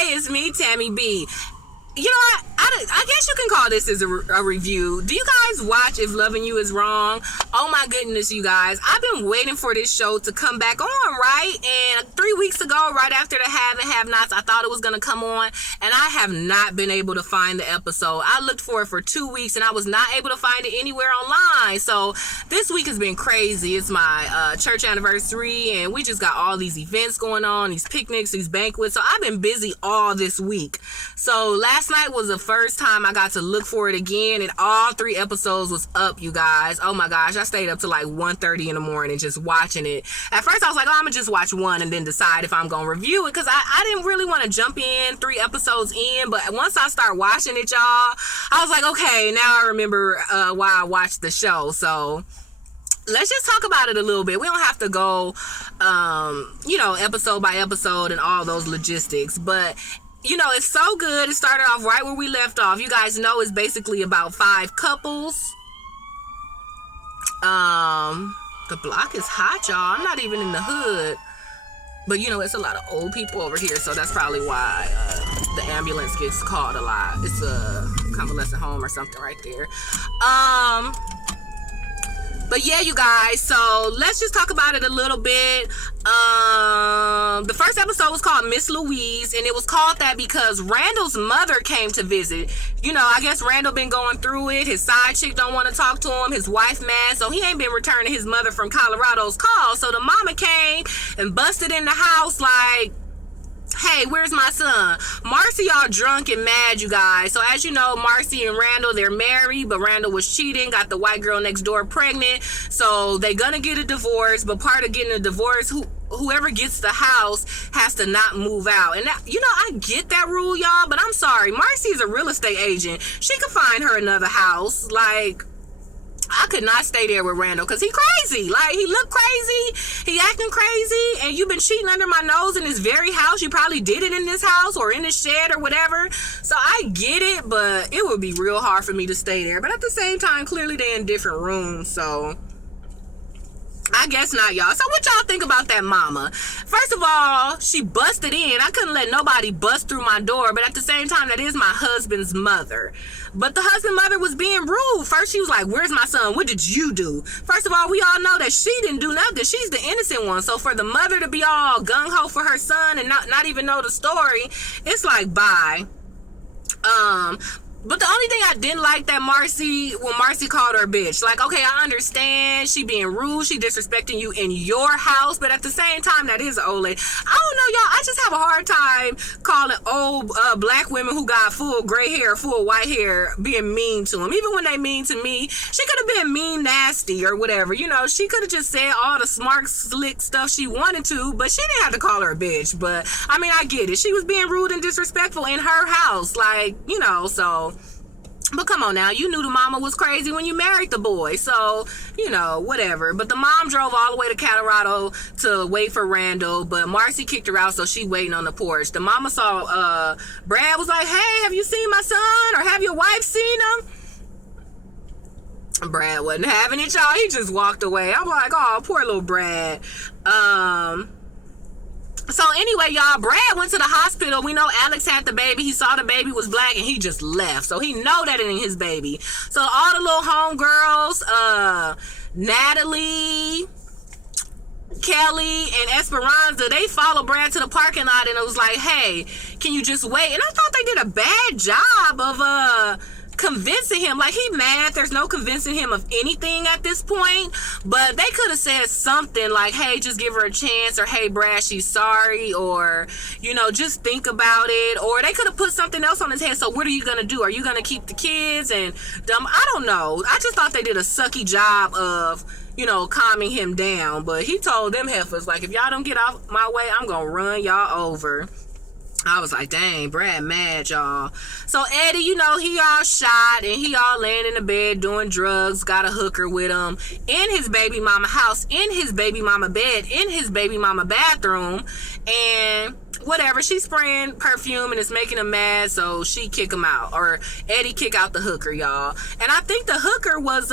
Hey, it's me, Tammy B. You know, I guess you can call this as a review. Do you guys watch If Loving You Is Wrong? Oh my goodness, you guys. I've been waiting for this show to come back on, right? And 3 weeks ago, right after the Have and Have Nots, I thought it was going to come on, and I have not been able to find the episode. I looked for it for 2 weeks, and I was not able to find it anywhere online. So this week has been crazy. It's my church anniversary, and we just got all these events going on, these picnics, these banquets. So I've been busy all this week. So last night was the first time I got to look for it again, and all 3 episodes was up, you guys. Oh my gosh, I stayed up to like 1:30 in the morning just watching it. At first I was like, oh, I'm gonna just watch one and then decide if I'm gonna review it, because I didn't really want to jump in 3 episodes in. But once I start watching it, y'all, I was like, okay, now I remember why I watched the show. So let's just talk about it a little bit. We don't have to go episode by episode and all those logistics, but it's so good. It started off right where we left off. You guys know it's basically about 5 couples. The block is hot, y'all. I'm not even in the hood. But, it's a lot of old people over here, so that's probably why the ambulance gets called a lot. It's a convalescent home or something right there. But yeah, you guys, so let's just talk about it a little bit. The first episode was called Miss Louise, and it was called that because Randall's mother came to visit. I guess Randall been going through it. His side chick don't want to talk to him. His wife mad, so he ain't been returning his mother from Colorado's call. So the mama came and busted in the house like, hey, where's my son? Marcy all drunk and mad, you guys. So as you know, Marcy and Randall, they're married, but Randall was cheating, got the white girl next door pregnant. So they gonna get a divorce, but part of getting a divorce, whoever gets the house has to not move out. And that, I get that rule, y'all, but I'm sorry. Marcy is a real estate agent. She could find her another house. Like, I could not stay there with Randall because he crazy. Like, he look crazy. He acting crazy. And you've been cheating under my nose in this very house. You probably did it in this house or in this shed or whatever. So I get it, but it would be real hard for me to stay there. But at the same time, clearly they're in different rooms. So I guess not, y'all. So what y'all think about that mama? First of all, she busted in. I couldn't let nobody bust through my door, but at the same time, that is my husband's mother. But the husband mother was being rude. First, she was like, where's my son? What did you do? First of all, we all know that she didn't do nothing. She's the innocent one. So for the mother to be all gung-ho for her son and not even know the story, it's like, bye. But the only thing I didn't like when Marcy called her a bitch. Like, okay, I understand she being rude, she disrespecting you in your house, but at the same time, that is an old lady. I don't know, y'all. I just have a hard time calling old black women who got full gray hair, full white hair, being mean to them. Even when they mean to me, she could have been mean, nasty, or whatever. She could have just said all the smart, slick stuff she wanted to, but she didn't have to call her a bitch. But, I get it. She was being rude and disrespectful in her house. Like, so. But come on now, you knew the mama was crazy when you married the boy. So, whatever. But the mom drove all the way to Colorado to wait for Randall. But Marcy kicked her out, so she waiting on the porch. The mama saw Brad, was like, hey, have you seen my son? Or have your wife seen him? Brad wasn't having it, y'all. He just walked away. I'm like, oh, poor little Brad. So anyway, y'all, Brad went to the hospital. We know Alex had the baby. He saw the baby was black and he just left. So he know that it ain't his baby. So all the little homegirls, Natalie, Kelly, and Esperanza, they followed Brad to the parking lot and it was like, hey, can you just wait? And I thought they did a bad job of convincing him. Like, he mad. There's no convincing him of anything at this point. But they could have said something like, hey, just give her a chance, or hey, Brad, she's sorry, or just think about it. Or they could have put something else on his head. So what are you gonna do? Are you gonna keep the kids? And I don't know. I just thought they did a sucky job of calming him down. But he told them heifers, like, if y'all don't get off my way, I'm gonna run y'all over. I was like, dang, Brad mad, y'all. So Eddie, he all shot and he all laying in the bed doing drugs, got a hooker with him in his baby mama house, in his baby mama bed, in his baby mama bathroom, and whatever, she's spraying perfume and it's making him mad, so she kick him out, or Eddie kick out the hooker, y'all. And I think the hooker was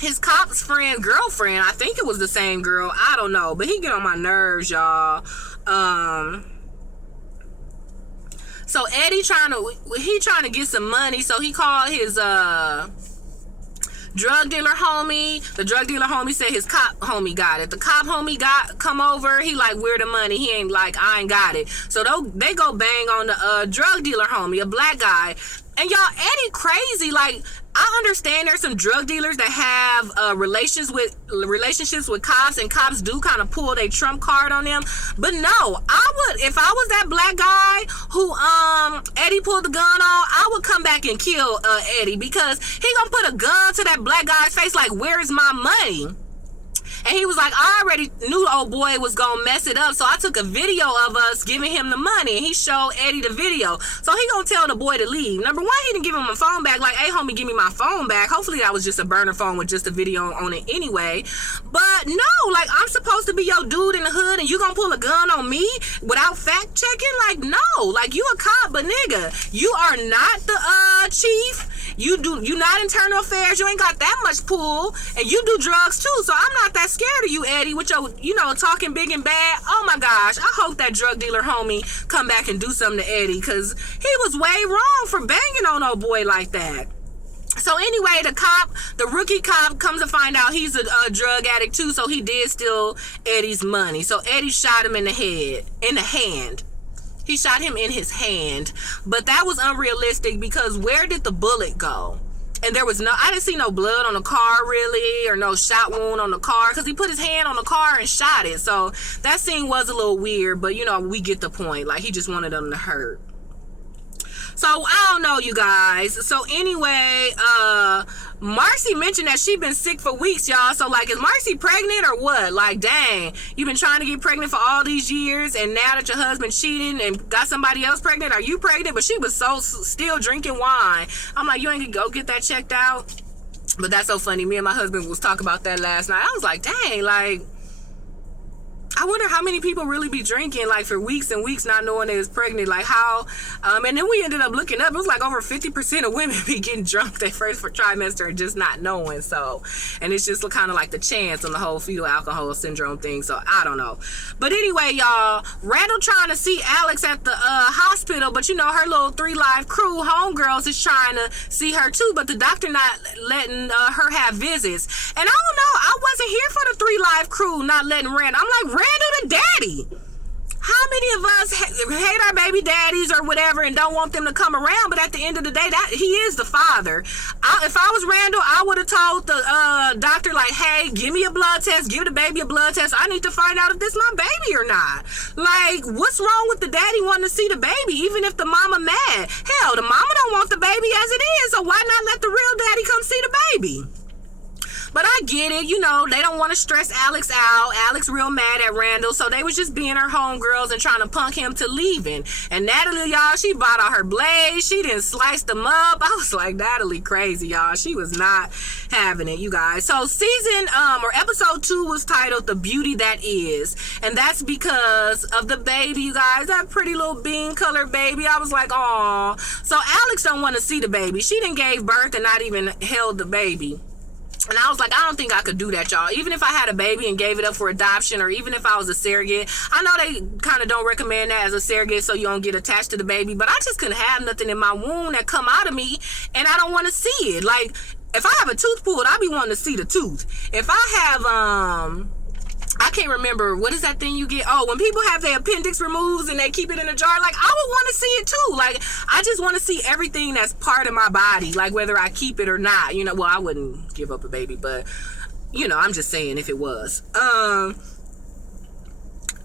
his cop's girlfriend. I think it was the same girl. I don't know, but he get on my nerves, y'all. So Eddie trying to get some money, so he called his drug dealer homie. The drug dealer homie said his cop homie got it. The cop homie come over. He like, where the money? He ain't like, I ain't got it. So they go bang on the drug dealer homie, a black guy. And y'all, Eddie crazy. Like, I understand there's some drug dealers that have relationships with cops, and cops do kind of pull their trump card on them. But no, I would, if I was that black guy who Eddie pulled the gun on, I would come back and kill Eddie, because he gonna put a gun to that black guy's face like, where is my money? And he was like, I already knew old boy was gonna mess it up, so I took a video of us giving him the money, and he showed Eddie the video. So he gonna tell the boy to leave. Number one, he didn't give him a phone back, like, hey homie, give me my phone back. Hopefully that was just a burner phone with just a video on it anyway. But no, like, I'm supposed to be your dude in the hood, and you gonna pull a gun on me without fact checking? Like, no, like, you a cop, but nigga, you are not the chief. You not internal affairs. You ain't got that much pull, and you do drugs too. So I'm not that scared of you, Eddie, with your, talking big and bad. Oh my gosh, I hope that drug dealer homie come back and do something to Eddie, because he was way wrong for banging on old boy like that. So anyway, the rookie cop comes to find out he's a drug addict too, so he did steal Eddie's money. So Eddie shot him in the hand. He shot him in his hand, but that was unrealistic, because where did the bullet go? And I didn't see no blood on the car really, or no shot wound on the car, because he put his hand on the car and shot it. So that scene was a little weird, but we get the point. Like, he just wanted them to hurt. So I don't know, you guys. So anyway, Marcy mentioned that she been sick for weeks, y'all. So like, is Marcy pregnant or what? Like, dang, you've been trying to get pregnant for all these years, and now that your husband cheating and got somebody else pregnant, are you pregnant? But she was still drinking wine. I'm like, you ain't gonna go get that checked out? But that's so funny. Me and my husband was talking about that last night. I was like, dang, like, I wonder how many people really be drinking like for weeks and weeks not knowing they was pregnant. Like how, and then we ended up looking up. It was like over 50% of women be getting drunk their first trimester and just not knowing. So, and it's just kind of like the chance on the whole fetal alcohol syndrome thing. So I don't know. But anyway, y'all, Randall trying to see Alex at the hospital, but her little 3 Live crew homegirls is trying to see her too, but the doctor not letting her have visits. And I don't know, I wasn't here for the 3 Live crew not letting Randall. I'm like, Randall the daddy. How many of us hate our baby daddies or whatever and don't want them to come around? But at the end of the day, that he is the father. If I was Randall, I would have told the doctor, like, hey, give me a blood test, give the baby a blood test. I need to find out if this my baby or not. Like, what's wrong with the daddy wanting to see the baby, even if the mama mad? Hell, the mama don't want the baby as it is, so why not let the real daddy come see the baby? But I get it, they don't want to stress Alex out. Alex real mad at Randall, so they was just being her homegirls and trying to punk him to leaving. And Natalie, y'all, she bought out her blade. She didn't slice them up. I was like, Natalie crazy, y'all. She was not having it, you guys. So episode 2 was titled The Beauty That Is. And that's because of the baby, you guys. That pretty little bean colored baby. I was like, aw. So Alex don't want to see the baby. She done gave birth and not even held the baby. And I was like, I don't think I could do that, y'all. Even if I had a baby and gave it up for adoption, or even if I was a surrogate. I know they kind of don't recommend that as a surrogate so you don't get attached to the baby, but I just couldn't have nothing in my womb that come out of me, and I don't want to see it. Like, if I have a tooth pulled, I be wanting to see the tooth. If I have, I can't remember, what is that thing you get? Oh, when people have their appendix removed and they keep it in a jar, like, I would want to see it too. Like, I just want to see everything that's part of my body, like whether I keep it or not. Well, I wouldn't give up a baby, but, I'm just saying if it was.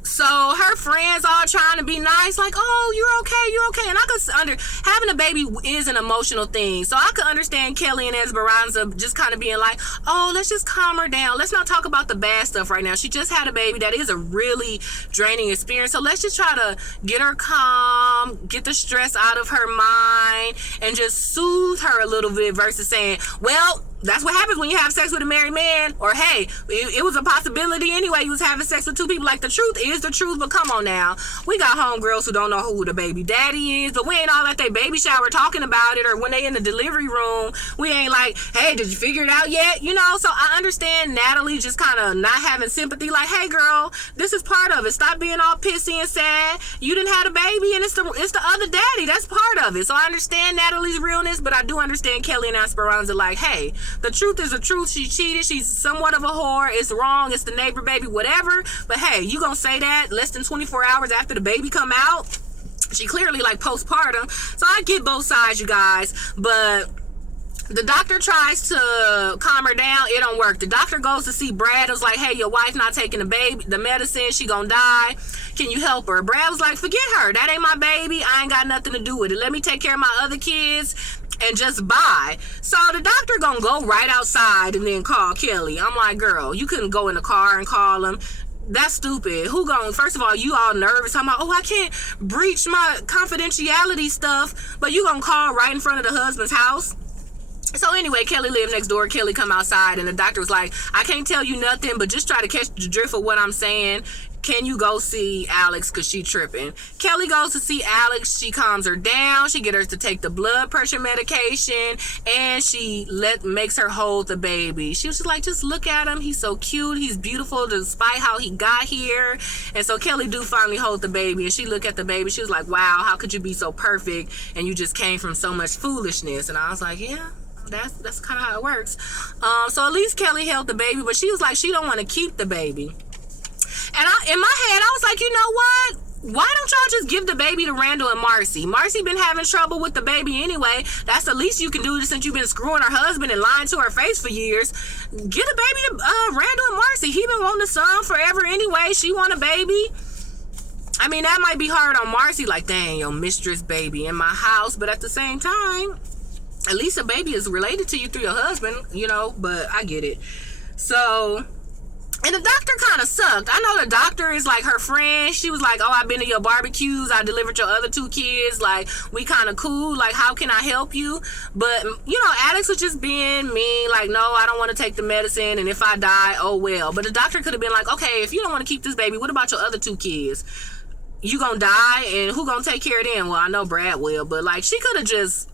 So her friends all trying to be nice, like, oh, you're okay. And I could having a baby is an emotional thing. So I could understand Kelly and Esperanza just kind of being like, oh, let's just calm her down. Let's not talk about the bad stuff right now. She just had a baby. That is a really draining experience. So let's just try to get her calm, get the stress out of her mind, and just soothe her a little bit versus saying, well, That's what happens when you have sex with a married man. Or hey, it was a possibility anyway. You was having sex with two people. Like, the truth is the truth. But come on now, we got homegirls who don't know who the baby daddy is, but we ain't all at their baby shower talking about it, or when they in the delivery room, we ain't like, hey, did you figure it out yet? You know. So I understand Natalie just kind of not having sympathy. Like, hey girl, this is part of it. Stop being all pissy and sad. You didn't have a baby, and it's the other daddy. That's part of it. So I understand Natalie's realness, but I do understand Kelly and Esperanza. Like, hey, the truth is the truth. She cheated. She's somewhat of a whore. It's wrong. It's the neighbor baby, whatever. But hey, you gonna say that less than 24 hours after the baby come out? She clearly like postpartum. So I get both sides, you guys. But the doctor tries to calm her down. It don't work. The doctor goes to see Brad. It was like, hey, your wife not taking the medicine. She gonna die. Can you help her? Brad was like, forget her. That ain't my baby. I ain't got nothing to do with it. Let me take care of my other kids and just bye. So the doctor gonna go right outside and then call Kelly. I'm like, girl, you couldn't go in the car and call him. That's stupid. Who gonna, first of all, you all nervous talking about, oh, I can't breach my confidentiality stuff, but you gonna call right in front of the husband's house? So anyway, Kelly lived next door. Kelly come outside and the doctor was like, I can't tell you nothing, but just try to catch the drift of what I'm saying. Can you go see Alex, because she tripping? Kelly goes to see Alex. She calms her down. She get her to take the blood pressure medication, and she makes her hold the baby. She was just like, just look at him. He's so cute. He's beautiful despite how he got here. And so Kelly do finally hold the baby, and she looked at the baby. She was like, wow, how could you be so perfect, and you just came from so much foolishness? And I was like, yeah. That's kind of how it works. So at least Kelly held the baby, but she was like, she don't want to keep the baby. And in my head, I was like, you know what? Why don't y'all just give the baby to Randall and Marcy? Marcy been having trouble with the baby anyway. That's the least you can do since you've been screwing her husband and lying to her face for years. Get a baby to Randall and Marcy. He been wanting a son forever anyway. She want a baby. I mean, that might be hard on Marcy. Like, dang, your mistress baby in my house. But at the same time, at least a baby is related to you through your husband, you know, but I get it. So, and the doctor kind of sucked. I know the doctor is like her friend. She was like, oh, I've been to your barbecues. I delivered your other two kids. Like, we kind of cool. Like, how can I help you? But, you know, Alex was just being mean. Like, no, I don't want to take the medicine. And if I die, oh, well. But the doctor could have been like, okay, if you don't want to keep this baby, what about your other two kids? You gonna die, and who gonna take care of them? Well, I know Brad will. But, like, she could have just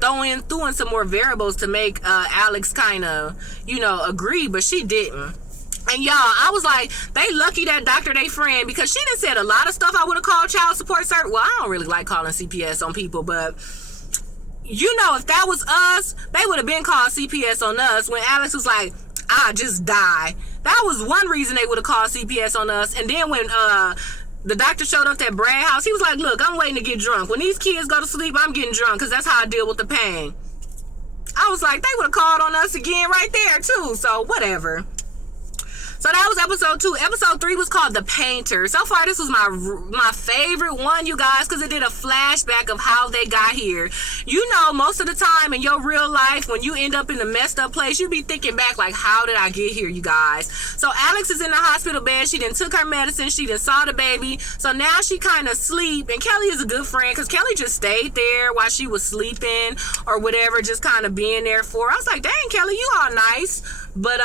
threw in some more variables to make Alex kind of, you know, agree, but she didn't. And y'all, I was like, they lucky that doctor they friend, because she done said a lot of stuff I would have called child support service. Well, I don't really like calling CPS on people, but you know, if that was us, they would have been called CPS on us when Alex was like, I just die. That was one reason they would have called CPS on us. And then when the doctor showed up at Brad's house, he was like, look, I'm waiting to get drunk. When these kids go to sleep, I'm getting drunk, because that's how I deal with the pain. I was like, they would have called on us again right there, too. So, whatever. So that was episode 2. Episode 3 was called The Painter. So far, this was my favorite one, you guys, because it did a flashback of how they got here. You know, most of the time in your real life, when you end up in a messed up place, you be thinking back, like, how did I get here, you guys? So Alex is in the hospital bed. She done took her medicine. She done saw the baby. So now she kind of sleep. And Kelly is a good friend, because Kelly just stayed there while she was sleeping or whatever, just kind of being there for her. I was like, dang, Kelly, you all nice. But,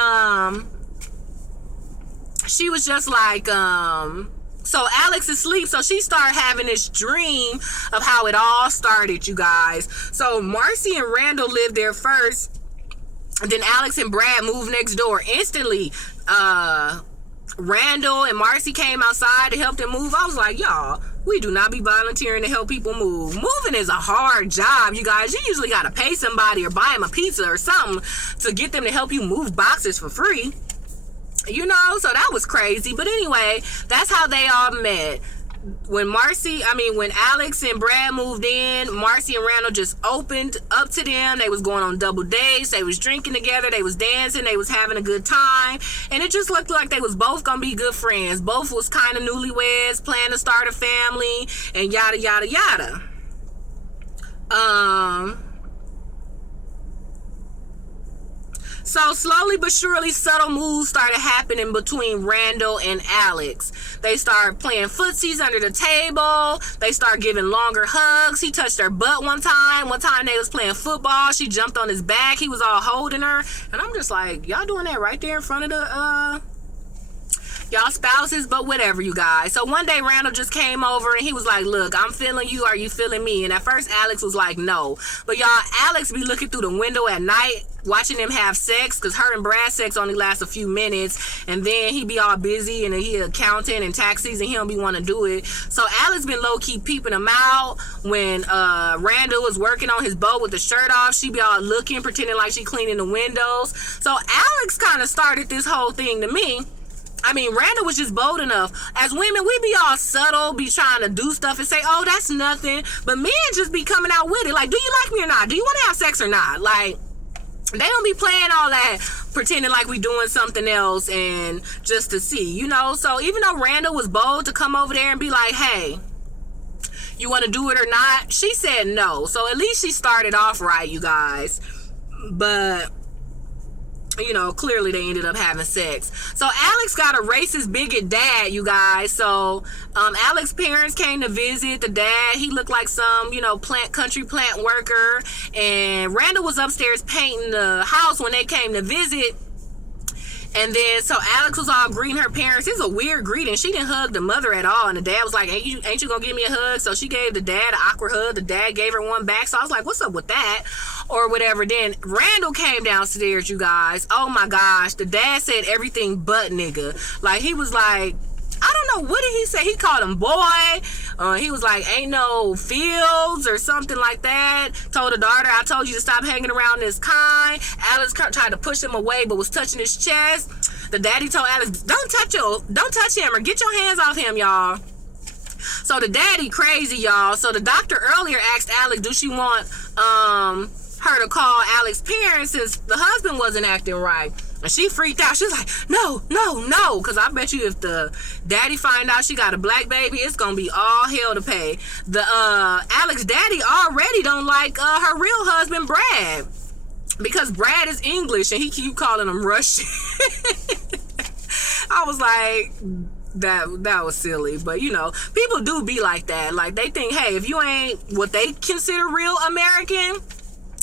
she was just like, so Alex is asleep, so she started having this dream of how it all started, you guys. So Marcy and Randall lived there first, and then Alex and Brad moved next door. Instantly, Randall and Marcy came outside to help them move. I was like, y'all, we do not be volunteering to help people move. Moving is a hard job, you guys. You usually got to pay somebody or buy them a pizza or something to get them to help you move boxes for free. You know, so that was crazy. But anyway, that's how they all met. When Alex and Brad moved in, Marcy and Randall just opened up to them. They was going on double dates. They was drinking together. They was dancing. They was having a good time. And it just looked like they was both going to be good friends. Both was kind of newlyweds, planning to start a family, and yada, yada, yada. So slowly but surely, subtle moves started happening between Randall and Alex. They started playing footsies under the table. They started giving longer hugs. He touched her butt one time. One time they was playing football. She jumped on his back. He was all holding her. And I'm just like, y'all doing that right there in front of the y'all spouses? But whatever, you guys. So one day Randall just came over and he was like, look, I'm feeling you. Are you feeling me? And at first Alex was like, no. But y'all, Alex be looking through the window at night watching them have sex, because her and Brad's sex only lasts a few minutes, and then he be all busy and he accounting and tax season, he don't be want to do it. So Alex been low-key peeping him out. When Randall was working on his boat with the shirt off, she be all looking, pretending like she cleaning the windows. So Alex kind of started this whole thing to me. I mean, Randall was just bold enough. As women, we be all subtle, be trying to do stuff and say, oh, that's nothing. But men just be coming out with it. Like, do you like me or not? Do you want to have sex or not? Like, they don't be playing all that, pretending like we doing something else and just to see, you know? So even though Randall was bold to come over there and be like, hey, you want to do it or not? She said no. So at least she started off right, you guys. But, you know, clearly they ended up having sex. So Alex got a racist bigot dad, you guys. So Alex's parents came to visit. The dad, he looked like some, you know, country plant worker. And Randall was upstairs painting the house when they came to visit. And then, so Alex was all greeting her parents. It's a weird greeting. She didn't hug the mother at all. And the dad was like, ain't you gonna give me a hug? So she gave the dad an awkward hug. The dad gave her one back. So I was like, what's up with that? Or whatever. Then Randall came downstairs, you guys. Oh my gosh. The dad said everything but nigga. Like, he was like, I don't know, what did he say? He called him boy. He was like, ain't no fields or something like that. Told the daughter, I told you to stop hanging around this kind. Alex tried to push him away, but was touching his chest. The daddy told Alex, don't touch him or get your hands off him, y'all. So the daddy crazy, y'all. So the doctor earlier asked Alex, do she want her to call Alex's parents since the husband wasn't acting right? And she freaked out. She was like, no. Because I bet you if the daddy find out she got a black baby, it's going to be all hell to pay. The Alex daddy already don't like her real husband, Brad. Because Brad is English and he keep calling him Russian. I was like, that was silly. But, you know, people do be like that. Like, they think, hey, if you ain't what they consider real American,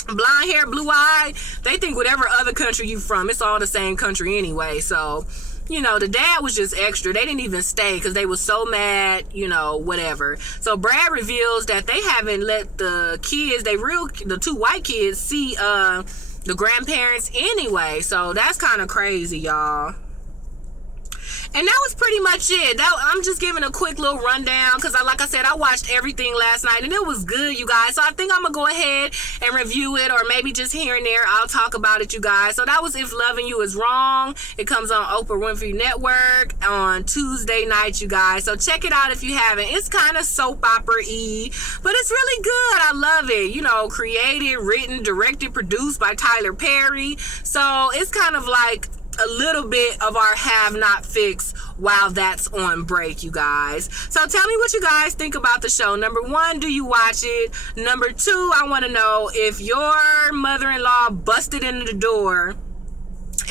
blonde hair, blue eye, they think whatever other country you from, it's all the same country anyway. So, you know, the dad was just extra. They didn't even stay because they was so mad, you know, whatever. So Brad reveals that they haven't let the kids, the two white kids, see the grandparents anyway. So that's kind of crazy, y'all. And that was pretty much it. I'm just giving a quick little rundown because, like I said, I watched everything last night and it was good, you guys. So I think I'm going to go ahead and review it, or maybe just here and there I'll talk about it, you guys. So that was If Loving You Is Wrong. It comes on Oprah Winfrey Network on Tuesday night, you guys. So check it out if you haven't. It's kind of soap opera-y, but it's really good. I love it. You know, created, written, directed, produced by Tyler Perry. So it's kind of like a little bit of our have not fixed while that's on break, you guys. So tell me what you guys think about the show. Number one, do you watch it? Number two, I want to know if your mother-in-law busted into the door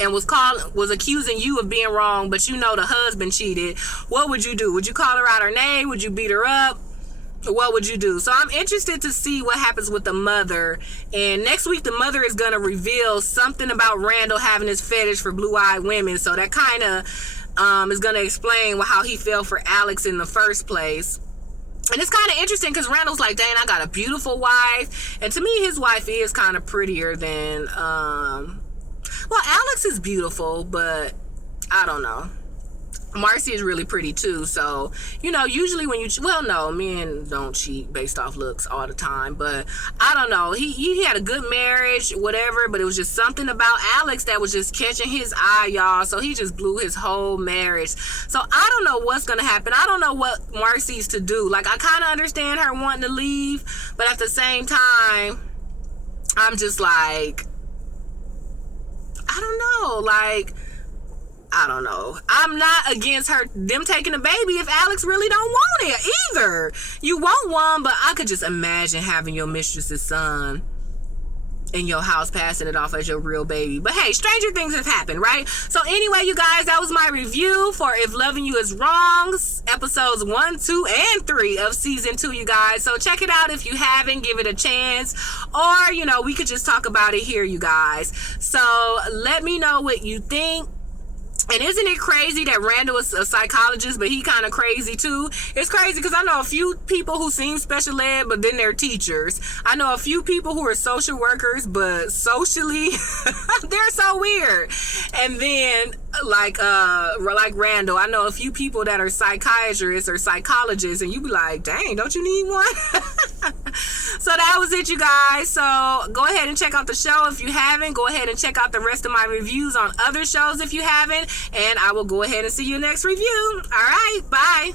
and was accusing you of being wrong, but you know the husband cheated, what would you do? Would you call her out her name? Would you beat her up? What would you do? So I'm interested to see what happens with the mother. And next week, the mother is going to reveal something about Randall having his fetish for blue-eyed women. So that kind of is going to explain how he fell for Alex in the first place. And it's kind of interesting because Randall's like, dang, I got a beautiful wife. And to me, his wife is kind of prettier than, well, Alex is beautiful, but I don't know. Marcy is really pretty too. So, you know, usually when no, men don't cheat based off looks all the time, but I don't know. He had a good marriage, whatever, but it was just something about Alex that was just catching his eye, y'all. So he just blew his whole marriage. So I don't know what's going to happen. I don't know what Marcy's to do. Like, I kind of understand her wanting to leave, but at the same time, I'm just like, I don't know. Like, I don't know. I'm not against them taking a baby if Alex really don't want it either. You want one, but I could just imagine having your mistress's son in your house passing it off as your real baby. But hey, stranger things have happened, right? So anyway, you guys, that was my review for If Loving You Is Wrong, episodes 1, 2, and 3 of season 2, you guys. So check it out if you haven't, give it a chance, or we could just talk about it here, you guys. So let me know what you think. And isn't it crazy that Randall is a psychologist, but he kind of crazy too? It's crazy because I know a few people who seem special ed, but then they're teachers. I know a few people who are social workers, but socially, they're so weird. And then, like Randall, I know a few people that are psychiatrists or psychologists, and you be like, dang, don't you need one? So that was it, you guys. So go ahead and check out the show if you haven't. Go ahead and check out the rest of my reviews on other shows if you haven't. And I will go ahead and see you next review. All right, bye.